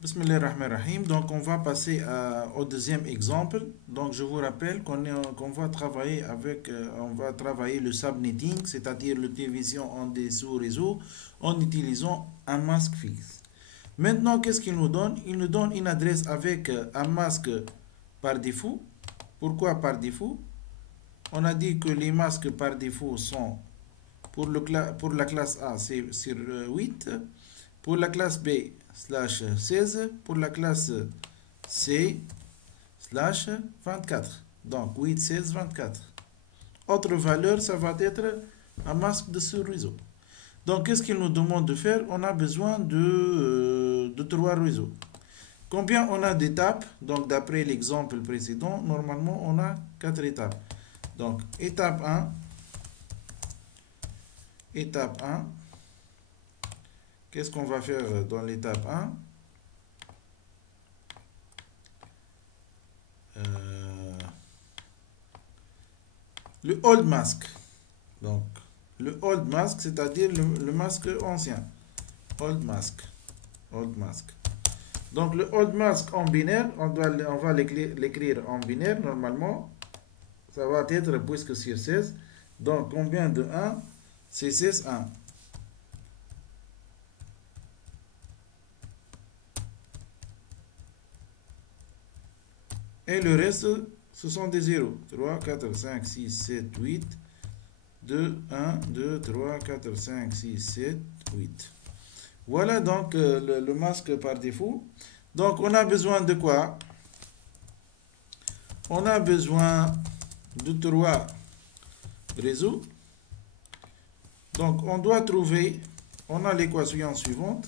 Bismillahirrahmanirrahim. Donc, on va passer au deuxième exemple. Donc, je vous rappelle qu'on va travailler on va travailler le subnetting, c'est-à-dire l'utilisation en des sous-réseaux, en utilisant un masque fixe. Maintenant, qu'est-ce qu'il nous donne? Il nous donne une adresse avec un masque par défaut. Pourquoi par défaut? On a dit que les masques par défaut sont pour la classe A, c'est sur 8. Pour la classe B, /16. Pour la classe C, /24. Donc 8, 16, 24. Autre valeur, ça va être un masque de ce réseau. Donc qu'est-ce qu'il nous demande de faire? On a besoin de 3 réseaux. Combien on a d'étapes? Donc d'après l'exemple précédent, normalement on a 4 étapes. Donc étape 1. Étape 1. Qu'est-ce qu'on va faire dans l'étape 1? Le old mask. Donc, le old mask, c'est-à-dire le masque ancien. Old mask. Old mask. Donc, le old mask en binaire, on va l'écrire en binaire normalement. Ça va être puisque sur 16. Donc, combien de 1? C'est 16, 1. Et le reste, ce sont des zéros. 3, 4, 5, 6, 7, 8. 2, 1, 2, 3, 4, 5, 6, 7, 8. Voilà donc le masque par défaut. Donc on a besoin de quoi? On a besoin de 3 réseaux. Donc on doit trouver, on a l'équation suivante.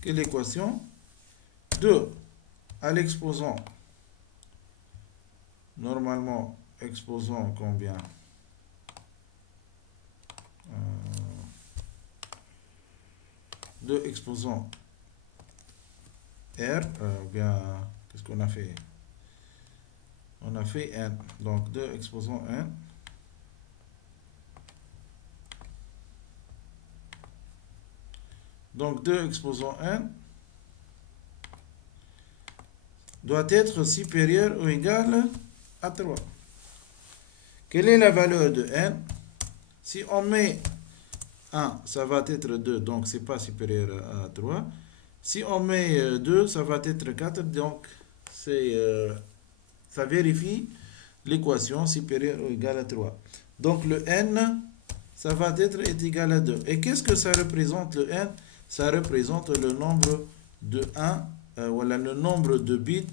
Quelle équation? 2 à l'exposant. Normalement, exposant combien? 2 exposant R, ou bien, qu'est-ce qu'on a fait? On a fait N. Donc 2 exposant N. Donc 2 exposant N doit être supérieur ou égal à 3. Quelle est la valeur de N? Si on met 1, ça va être 2, donc c'est pas supérieur à 3. Si on met 2, ça va être 4, donc ça vérifie l'équation supérieure ou égale à 3. Donc le N, ça va être égal à 2. Et qu'est-ce que ça représente le N? Ça représente le nombre de 1, voilà, le nombre de bits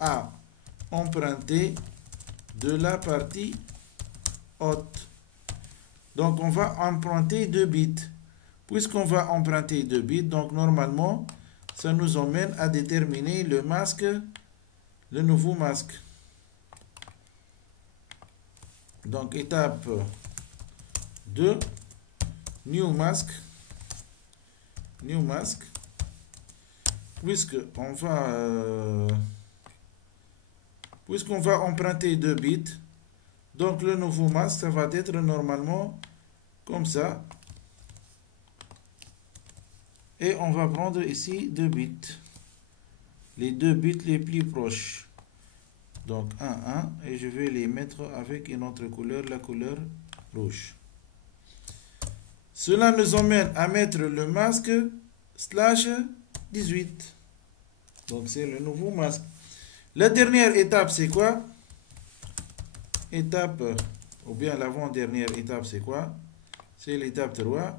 à emprunter de la partie haute. Donc on va emprunter 2 bits. Puisqu'on va emprunter 2 bits, donc normalement, ça nous emmène à déterminer le masque, le nouveau masque. Donc étape 2, new mask. Puisqu'on va emprunter 2 bits, donc le nouveau masque, ça va être normalement comme ça. Et on va prendre ici 2 bits. Les 2 bits les plus proches. Donc 1, 1. Et je vais les mettre avec une autre couleur, la couleur rouge. Cela nous emmène à mettre le masque /18. Donc c'est le nouveau masque. La dernière étape, c'est quoi? Étape, ou bien l'avant-dernière étape, c'est quoi? C'est l'étape 3,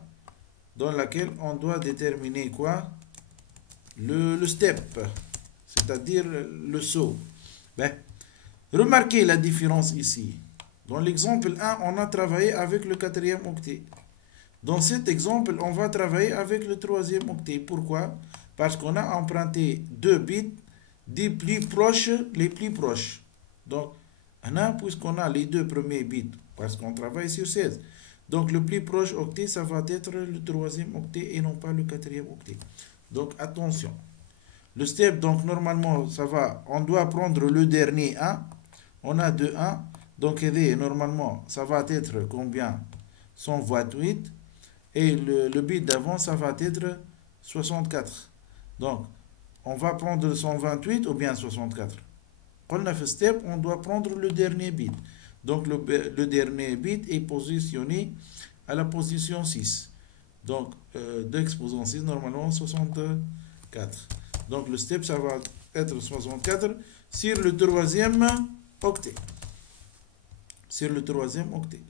dans laquelle on doit déterminer quoi? Le step, c'est-à-dire le saut. Ben, remarquez la différence ici. Dans l'exemple 1, on a travaillé avec le 4e octet. Dans cet exemple, on va travailler avec le 3e octet. Pourquoi? Parce qu'on a emprunté 2 bits des plus proches, les plus proches. Donc, puisqu'on a les 2 premiers bits, parce qu'on travaille sur 16. Donc, le plus proche octet, ça va être le 3e octet et non pas le 4e octet. Donc, attention. Le step, donc, normalement, on doit prendre le dernier 1. On a 2 1. Donc, normalement, ça va être combien? 128. et le bit d'avant, ça va être 64. Donc, on va prendre 128 ou bien 64. Quand on a fait step, on doit prendre le dernier bit. Donc, le dernier bit est positionné à la position 6. Donc, 2 exposant 6, normalement 64. Donc, le step, ça va être 64 sur le troisième octet. Sur le troisième octet.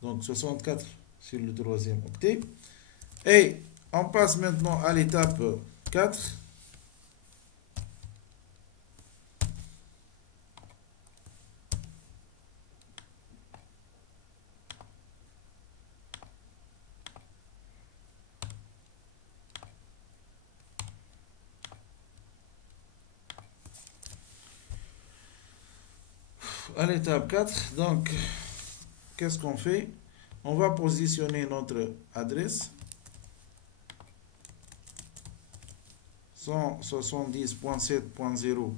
Donc, 64 sur le troisième octet. Et on passe maintenant à l'étape 4. À l'étape 4, donc, qu'est-ce qu'on fait? On va positionner notre adresse 170.7.0.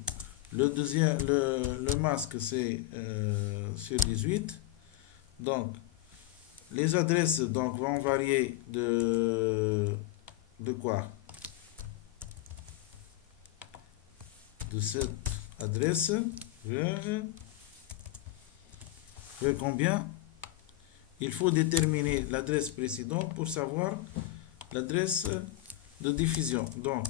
Le masque, c'est sur 18. Donc, les adresses donc, vont varier de quoi? De cette adresse vers combien? Il faut déterminer l'adresse précédente pour savoir l'adresse de diffusion. Donc,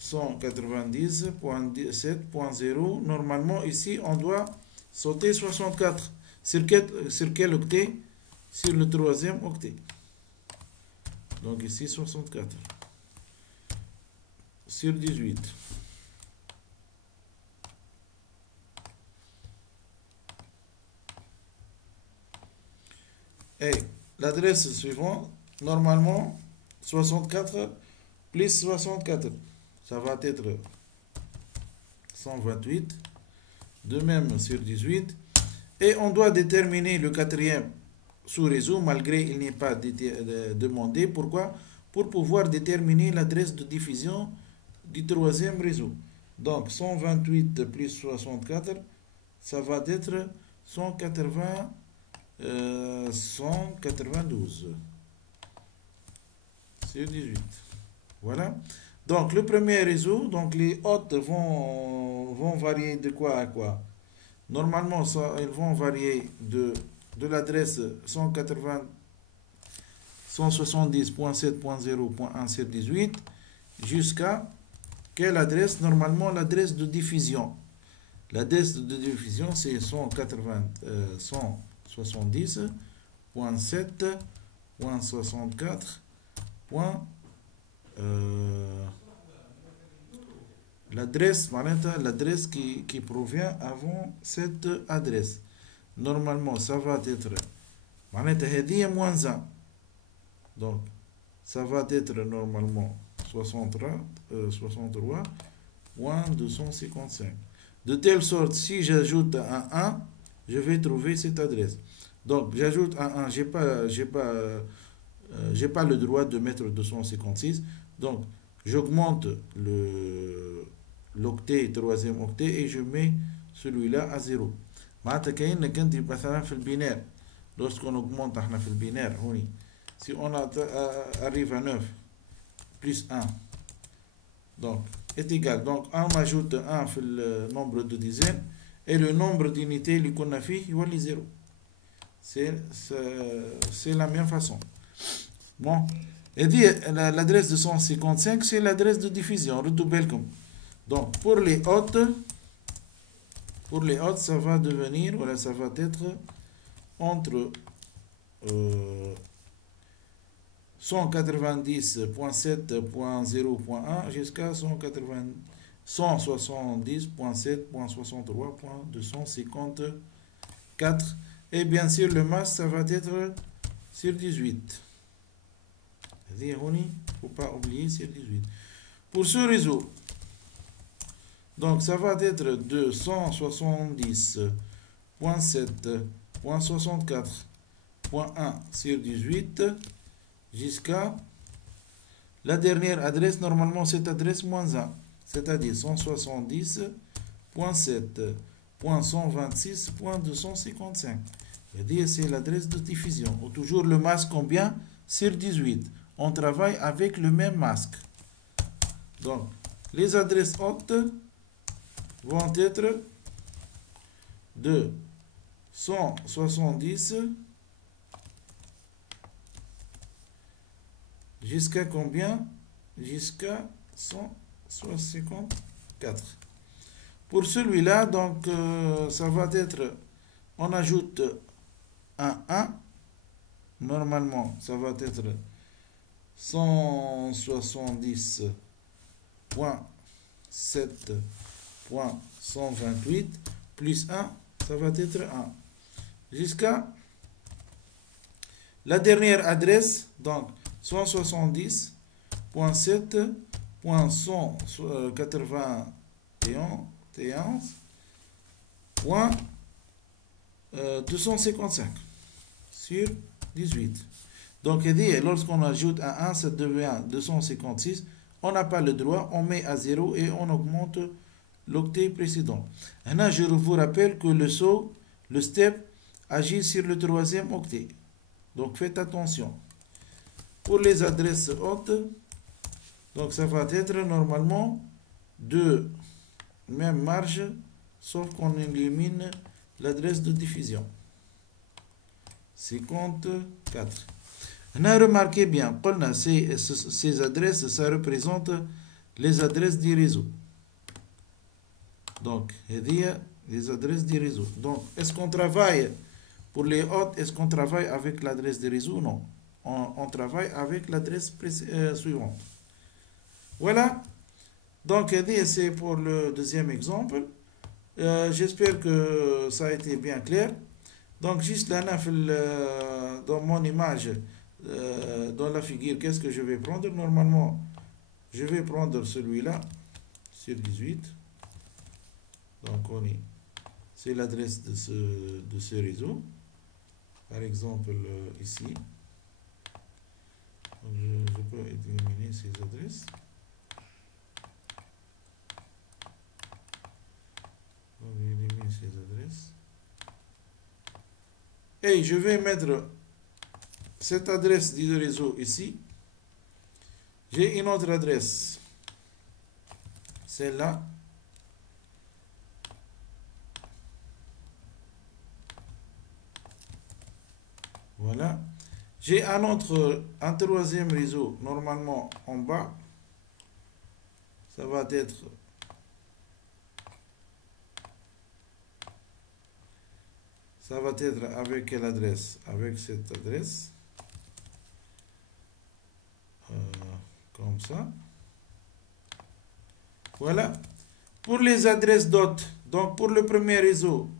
190.7.0. Normalement, ici, on doit sauter 64. Sur quel octet? Sur le troisième octet. Donc, ici, 64. Sur 18. Et l'adresse suivante, normalement, 64 plus 64. Ça va être 128. De même sur 18. Et on doit déterminer le quatrième sous-réseau, malgré il n'est pas demandé. Pourquoi? Pour pouvoir déterminer l'adresse de diffusion du troisième réseau. Donc, 128 plus 64, ça va être 192 sur 18. Voilà. Donc, le premier réseau, donc les hôtes vont varier de quoi à quoi? Normalement, ils vont varier de l'adresse 170.7.0.1 sur 18 jusqu'à quelle adresse? Normalement, l'adresse de diffusion. L'adresse de diffusion, c'est 170.7.64. L'adresse qui provient avant cette adresse. Normalement, ça va être moins 1. Donc, ça va être normalement 63.255. De telle sorte, si j'ajoute un 1, je vais trouver cette adresse. Donc, j'ajoute un 1, j'ai pas le droit de mettre 256. Donc, j'augmente l'octet, troisième octet, et je mets celui-là à 0. Lorsqu'on augmente le binaire, si on arrive à 9 plus 1, donc, est égal. Donc, on ajoute 1 sur le nombre de dizaines, et le nombre d'unités qu'on a fait, il va les 0. C'est la même façon. Bon. Et dit l'adresse de 155, c'est l'adresse de diffusion. Donc, pour les hôtes, ça va devenir, voilà, ça va être entre 190.7.0.1 jusqu'à 170.7.63.254. Et bien sûr, le masque, ça va être sur 18. Il ne faut pas oublier sur 18. Pour ce réseau, donc ça va être de 170.7.64.1 sur 18 jusqu'à la dernière adresse, normalement cette adresse moins 1, c'est-à-dire 170.7 .126.255. C'est l'adresse de diffusion. Ou toujours le masque combien? Sur 18. On travaille avec le même masque. Donc, les adresses hautes vont être de 170 jusqu'à combien? Jusqu'à 164. Pour celui-là, donc, ça va être, on ajoute un 1. Normalement, ça va être 170.7.128 plus 1, ça va être 1. Jusqu'à la dernière adresse, donc 170.7.191.255 sur 18. Donc, lorsqu'on ajoute un 1, ça devient 256. On n'a pas le droit, on met à 0 et on augmente l'octet précédent. Maintenant, je vous rappelle que le saut, le step, agit sur le troisième octet. Donc, faites attention. Pour les adresses hautes, donc ça va être normalement de même marge, sauf qu'on élimine l'adresse de diffusion. 54. Remarquez bien, ces adresses, ça représente les adresses du réseau. Donc, il y a les adresses du réseau. Donc, est-ce qu'on travaille pour les hautes, est-ce qu'on travaille avec l'adresse du réseau? Non. On travaille avec l'adresse suivante. Voilà. Donc, c'est pour le deuxième exemple. J'espère que ça a été bien clair. Donc, juste là, dans mon image, dans la figure, qu'est-ce que je vais prendre? Normalement, je vais prendre celui-là, sur 18. Donc, c'est l'adresse de ce réseau. Par exemple, ici. Donc, je peux éliminer ces adresses. Donc, j'élimine ces adresses. Et je vais mettre cette adresse du réseau ici. J'ai une autre adresse. Celle-là. Voilà. J'ai un troisième réseau, normalement en bas. Ça va être avec quelle adresse? Avec cette adresse. Comme ça. Voilà. Pour les adresses d'hôtes, donc pour le premier réseau,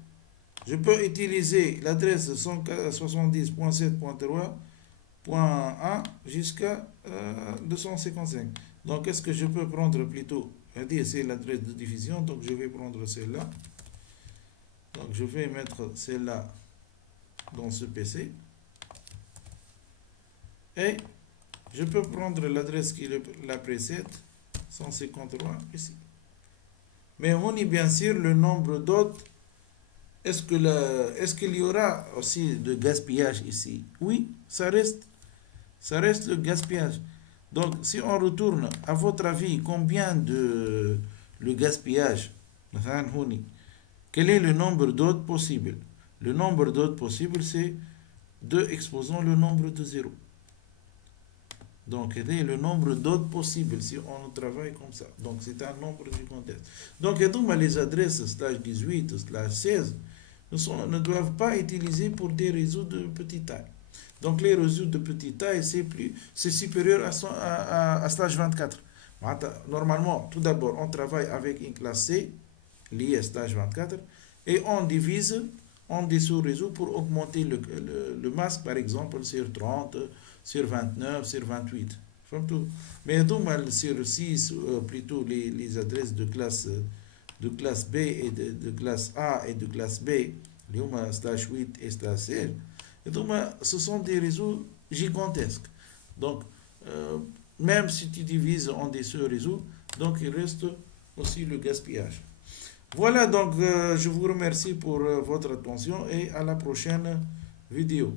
je peux utiliser l'adresse 170.7.3.1 jusqu'à 255. Donc, est-ce que je peux prendre plutôt, c'est l'adresse de diffusion, donc je vais prendre celle-là. Donc, je vais mettre celle-là dans ce PC. Et je peux prendre l'adresse qui la précède, 153 ici. Mais on y bien sûr le nombre d'hôtes. Est-ce qu'il y aura aussi de gaspillage ici? Oui, ça reste le gaspillage. Donc, si on retourne, à votre avis, combien de le gaspillage? Quel est le nombre d'hôtes possible? Le nombre d'hôtes possible, c'est 2 exposant le nombre de 0. Donc, le nombre d'hôtes possible si on travaille comme ça. Donc, c'est un nombre gigantesque. Donc, les adresses /18, /16 ne doivent pas être utilisées pour des réseaux de petite taille. Donc, les réseaux de petite taille, c'est supérieur à /24. Normalement, tout d'abord, on travaille avec une classe C liée à /24 et on divise en des sous-réseaux pour augmenter le masque, par exemple, sur 30, sur 29, sur 28. Mais sur 6, plutôt les adresses de classe B et de classe A et de classe B, les /8 et /16, ce sont des réseaux gigantesques. Donc, même si tu divises en des sous-réseaux, donc il reste aussi le gaspillage. Voilà, donc je vous remercie pour votre attention et à la prochaine vidéo.